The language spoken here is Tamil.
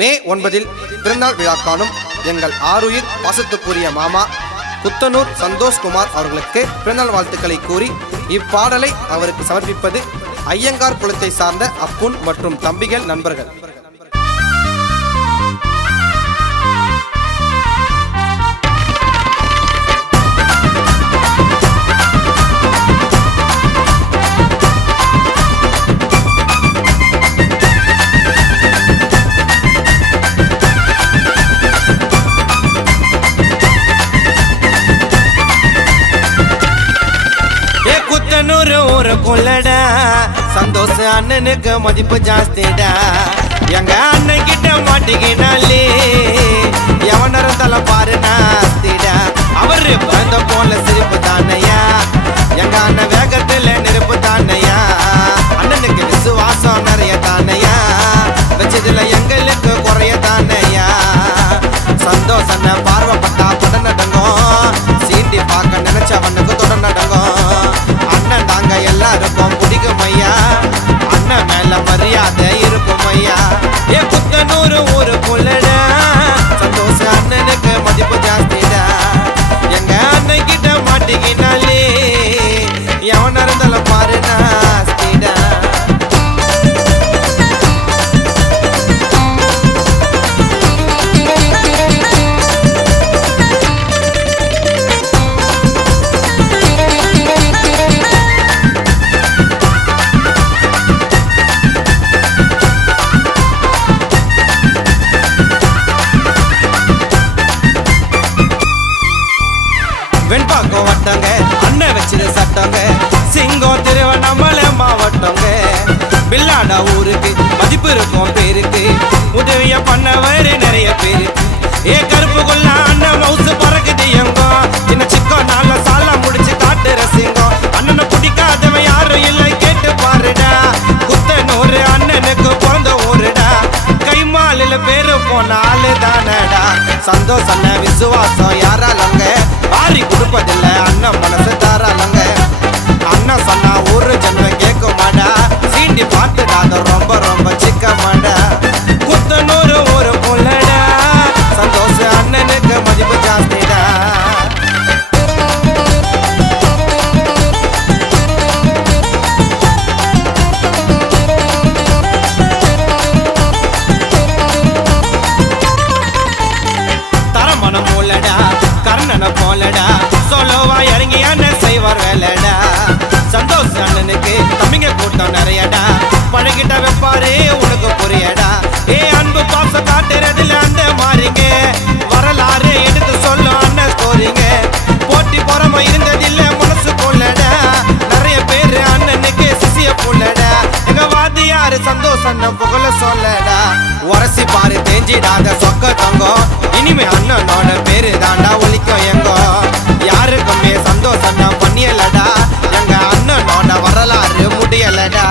மே 9 பிறந்தநாள் விழா காணும் எங்கள் ஆருயிர் பாசத்துக்குரிய மாமா குத்தனூர் சந்தோஷ்குமார் அவர்களுக்கு பிறந்தநாள் வாழ்த்துக்களை கூறி இப்பாடலை அவருக்கு சமர்ப்பிப்பது ஐயங்கார் குலத்தை சார்ந்த அப்புன் மற்றும் தம்பிகள் நண்பர்கள். குத்தனூர் ஊருக்குள்ளடா சந்தோஷ அண்ணனுக்கு மதிப்பு ஜாஸ்திடா. எங்க அண்ணன் கிட்ட மாட்டிக்கினாலே எவன் இருந்தாலும் பாரு நாஸ்திடா. அவரு பிறந்த போல சிரிப்பு தானையா, எங்க அண்ணன் வேகத்துல நெருப்பு தானையா. அண்ணனுக்கு விசுவாசம் நிறைய தானையா, வச்சதுல எங்களுக்கு குறைய தானையா. சந்தோஷம் பார்வைப்பட்டா தொட நடங்கும், சீண்டி பார்க்க நினைச்சவனுக்கு தொட நடங்கும். அண்ணன் தாங்க எல்லாருக்கும் பிடிக்கும் ஐயா, அண்ணன் மேல மரியாதை இருக்கும் ஐயா. ஏ குத்தனூர் ஊருக்குள்ளடா சந்தோஷ அண்ணனுக்கு மதிப்பு ஜாஸ்திடா. எங்க அண்ணன் கிட்ட மாட்டிக்கினாலே எவன் இருந்தாலும் பாரு நாஸ்திடா. வெண்பாக்கம் வட்டங்க அண்ணன் வச்சது சட்டங்க, சிங்கம் திருவண்ணாமலை மாவட்டங்க. பில்லாடா ஊருக்கு மதிப்பு இருக்கும் பேருக்கு, உதவிய பண்ணவர் நிறைய பேரு. ஏ கருப்புக்குள்ள அண்ணன் மவுசு பறக்குது எங்கோ, சின்ன சிக்கம் நாள சால முடிச்சு காட்டு ரசிங்கம். அண்ணனை பிடிக்காதவன் யாரும் இல்லை கேட்டு பாருடா. குத்தனூர் அண்ணனுக்கு பிறந்த ஊருடா, கைமாலில பேரு போன ஆளு தானடா. சந்தோஷம் விசுவாசம் யாராலங்க வாரி கொடுப்பதில்ல, அண்ணன் மனசு தாராளங்க. அண்ணன் சொன்னா ஒரு ஜன்மம் கேட்க மாட்டா, சீண்டி பார்த்துடா ரொம்ப ரொம்ப சிக்க மாட்டா. குத்தனூர் ஒரு புள்ளடா சந்தோஷ அண்ணனுக்கு மதிப்பு ஜாஸ்திடா. தரமணம் போலடா கர்ணனை போலடா, சோலோவா இறங்கி அண்ணன் செய்வார் வேலைடா. சந்தோஷ அண்ணனுக்கு தம்பிங்க கூட்டம் நிறையடா, பழகிட்ட வைப்பாரு உனக்கு புரியடா. ஏ அன்பு பாசம் காட்டுறதுல அந்த மாறிங்க, வரலாறு எடுத்து சொல்லும் அண்ணன் ஸ்டோரிங்க. போட்டி பொறாம இருந்ததில்ல மனசு போலடா, நிறைய பேரு அண்ணனுக்கு சிசிய போலடா. எங்க வாதியாரு சந்தோஷ அண்ணன் புகழ சொல்லடா, உரசி பாரு தேஞ்சிடாத சொக்க தங்கம். இனிமே அண்ணனோட பேரு தாண்டா ஒலிக்கும் எங்கோ, யாருக்குமே சந்தோஷம் பண்ணியலடா. எங்க அண்ணனோட வரலாறு முடியலடா.